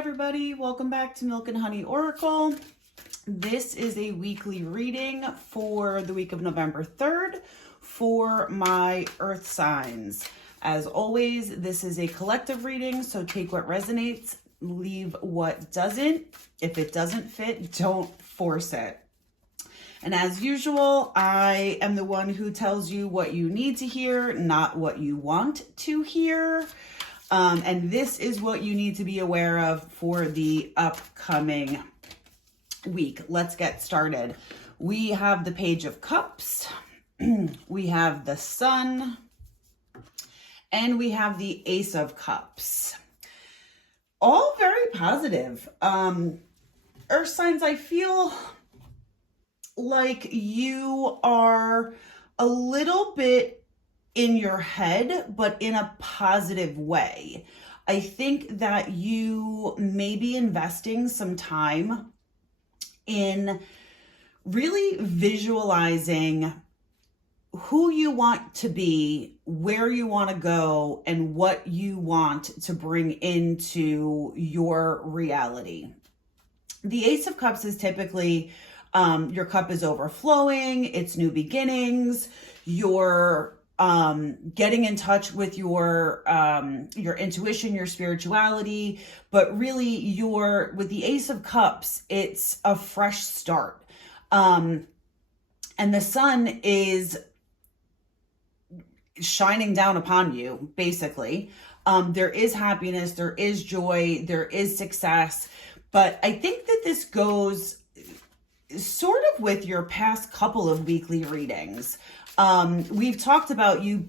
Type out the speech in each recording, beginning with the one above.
everybody, welcome back to Milk and Honey Oracle. This is a weekly reading for the week of November 3rd for my earth signs. As always, this is a collective reading, so take what resonates, leave what doesn't. If it doesn't fit, don't force it. And as usual, I am the one who tells you what you need to hear, not what you want to hear. And this is what you need to be aware of for the upcoming week. Let's get started. We have the Page of Cups, we have the Sun, and we have the Ace of Cups. All very positive. Earth signs, I feel like you are a little bit in your head, but in a positive way. I think that you may be investing some time in really visualizing who you want to be, where you want to go, and what you want to bring into your reality. The Ace of Cups is typically your cup is overflowing, it's new beginnings, you're getting in touch with your intuition, your spirituality, but really with the Ace of Cups, it's a fresh start. And the sun is shining down upon you, basically. There is happiness, there is joy, there is success, but I think that this goes sort of with your past couple of weekly readings. We've talked about you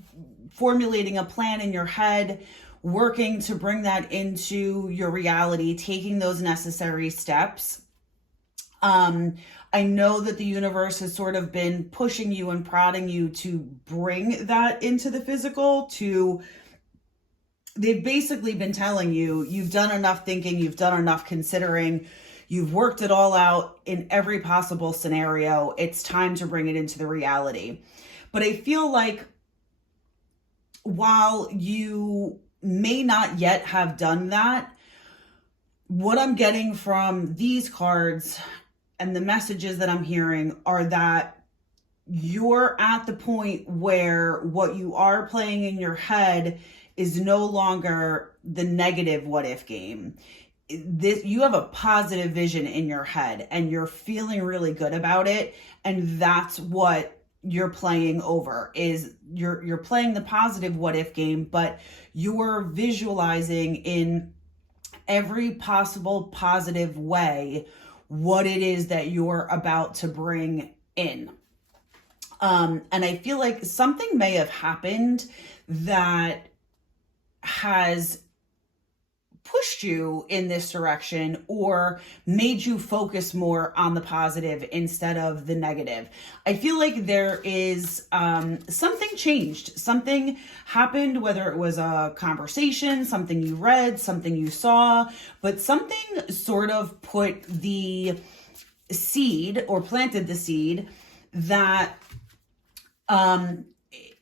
formulating a plan in your head, working to bring that into your reality, taking those necessary steps. I know that the universe has sort of been pushing you and prodding you to bring that into the physical. They've basically been telling you, you've done enough thinking, you've done enough considering, you've worked it all out in every possible scenario. It's time to bring it into the reality. But I feel like while you may not yet have done that, what I'm getting from these cards and the messages that I'm hearing are that you're at the point where what you are playing in your head is no longer the negative what if game. You have a positive vision in your head and you're feeling really good about it, and that's what you're playing over. Is you're playing the positive what if game, but you're visualizing in every possible positive way what it is that you're about to bring in. And I feel like something may have happened that has pushed you in this direction or made you focus more on the positive instead of the negative. I feel like there is something changed. Something happened, whether it was a conversation, something you read, something you saw, but something sort of put the seed or planted the seed that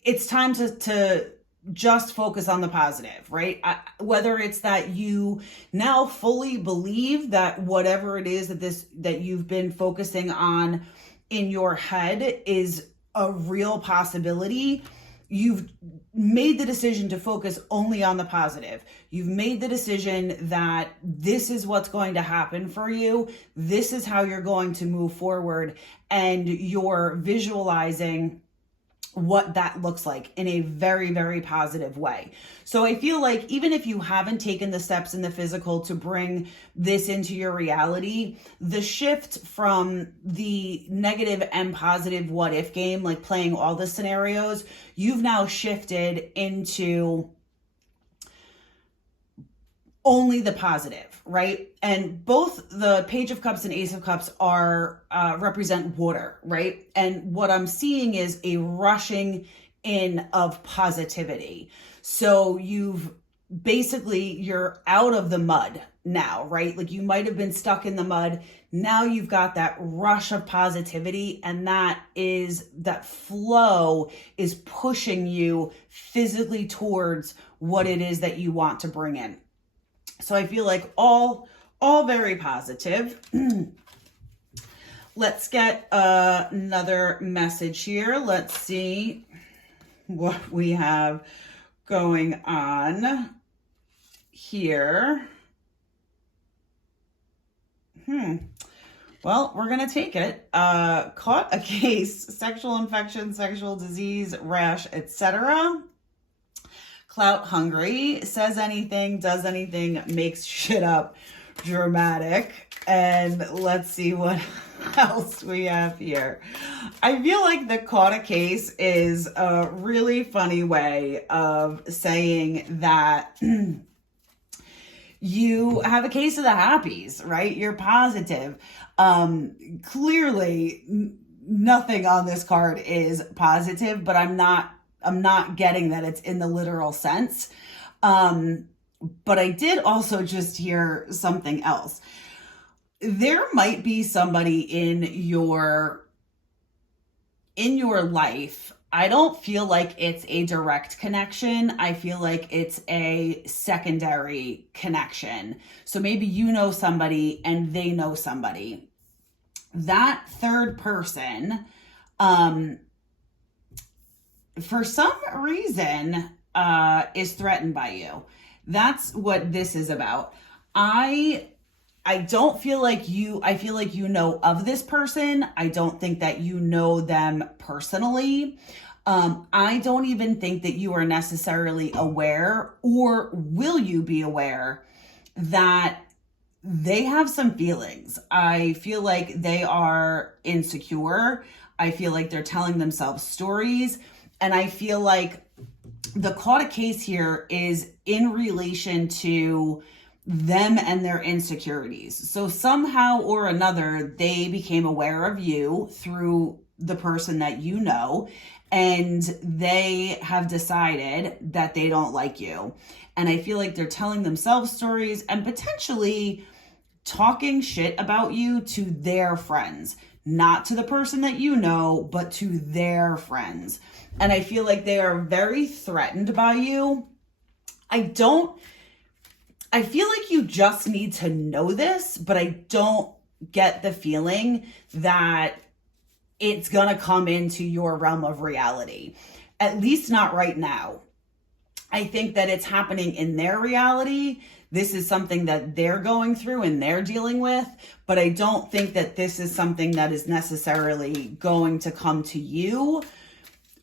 it's time to just focus on the positive, right? Whether it's that you now fully believe that whatever it is that you've been focusing on in your head is a real possibility. You've made the decision to focus only on the positive. You've made the decision that this is what's going to happen for you. This is how you're going to move forward, and you're visualizing what that looks like in a very, very positive way. So I feel like even if you haven't taken the steps in the physical to bring this into your reality, the shift from the negative and positive what if game, like playing all the scenarios, you've now shifted into only the positive, right? And both the Page of Cups and Ace of Cups are represent water, right? And what I'm seeing is a rushing in of positivity. So you're out of the mud now, right? Like you might have been stuck in the mud. Now you've got that rush of positivity, and that flow is pushing you physically towards what it is that you want to bring in. So I feel like all all very positive. Let's get another message here. Let's see what we have going on here. Well, we're going to take it. Caught a case, sexual infection, sexual disease, rash, etc. Clout hungry, says anything, does anything, makes shit up, dramatic. And let's see what else we have here. I feel like the caught a case is a really funny way of saying that you have a case of the happies, right? You're positive. Clearly nothing on this card is positive, but I'm not getting that it's in the literal sense. But I did also just hear something else. There might be somebody in your life. I don't feel like it's a direct connection. I feel like it's a secondary connection. So maybe you know somebody and they know somebody. That third person, for some reason, is threatened by you. That's what this is about. I don't feel like I feel like you know of this person. I don't think that you know them personally. I don't even think that you are necessarily aware, or will you be aware, that they have some feelings. I feel like they are insecure. I feel like they're telling themselves stories. And I feel like the caught a case here is in relation to them and their insecurities. So somehow or another, they became aware of you through the person that you know, and they have decided that they don't like you. And I feel like they're telling themselves stories and potentially talking shit about you to their friends, not to the person that you know, but to their friends. And I feel like they are very threatened by you. I feel like you just need to know this, but I don't get the feeling that it's going to come into your realm of reality, at least not right now. I think that it's happening in their reality. This is something that they're going through and they're dealing with, but I don't think that this is something that is necessarily going to come to you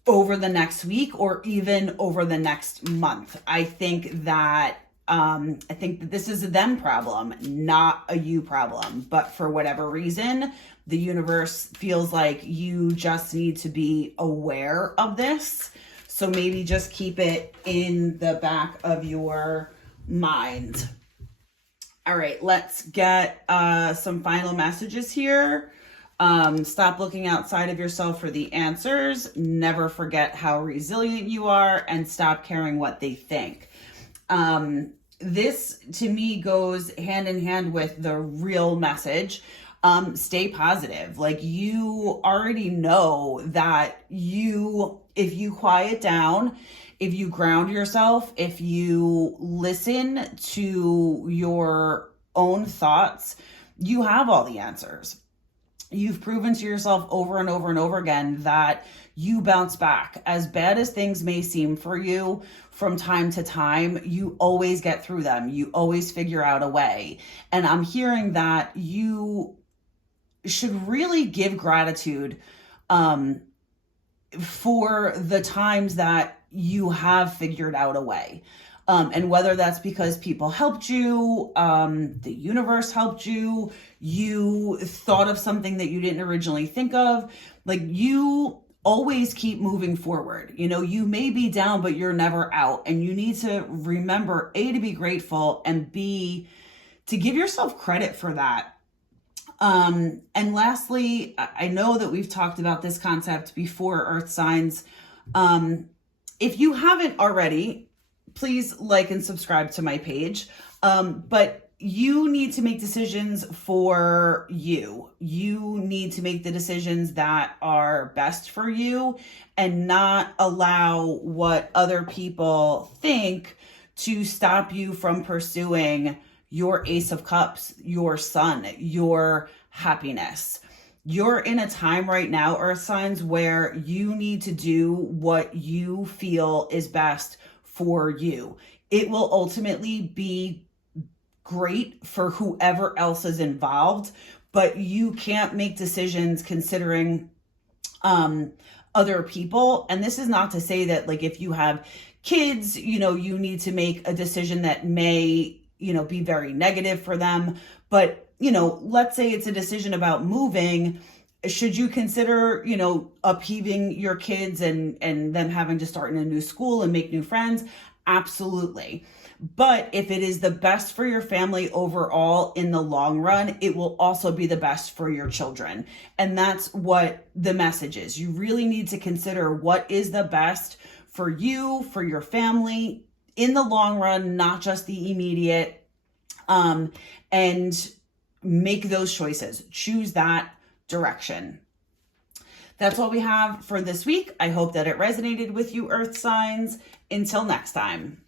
over the next week or even over the next month. I think that this is a them problem, not a you problem. But for whatever reason, the universe feels like you just need to be aware of this. So maybe just keep it in the back of your mind. All right, let's get some final messages here. Stop looking outside of yourself for the answers. Never forget how resilient you are, and stop caring what they think. This to me goes hand in hand with the real message. Stay positive. Like, you already know that if you quiet down, if you ground yourself, if you listen to your own thoughts, you have all the answers. You've proven to yourself over and over and over again that you bounce back. As bad as things may seem for you from time to time, you always get through them. You always figure out a way. And I'm hearing that you should really give gratitude for the times that you have figured out a way. And whether that's because people helped you, the universe helped you, you thought of something that you didn't originally think of, like, you always keep moving forward. You know, you may be down, but you're never out. And you need to remember, A, to be grateful, and B, to give yourself credit for that. And lastly, I know that we've talked about this concept before, earth signs. If you haven't already, please like and subscribe to my page. But you need to make decisions for you. You need to make the decisions that are best for you and not allow what other people think to stop you from pursuing your Ace of Cups, your Sun, your happiness. You're in a time right now, Earth signs, where you need to do what you feel is best for you. It will ultimately be great for whoever else is involved, but you can't make decisions considering other people. And this is not to say that, like, if you have kids, you need to make a decision that may, be very negative for them. But, let's say it's a decision about moving. Should you consider, upheaving your kids and them having to start in a new school and make new friends? Absolutely. But if it is the best for your family overall in the long run, it will also be the best for your children. And that's what the message is. You really need to consider what is the best for you, for your family in the long run, not just the immediate, and make those choices. Choose that direction. That's all we have for this week. I hope that it resonated with you, Earth signs. Until next time.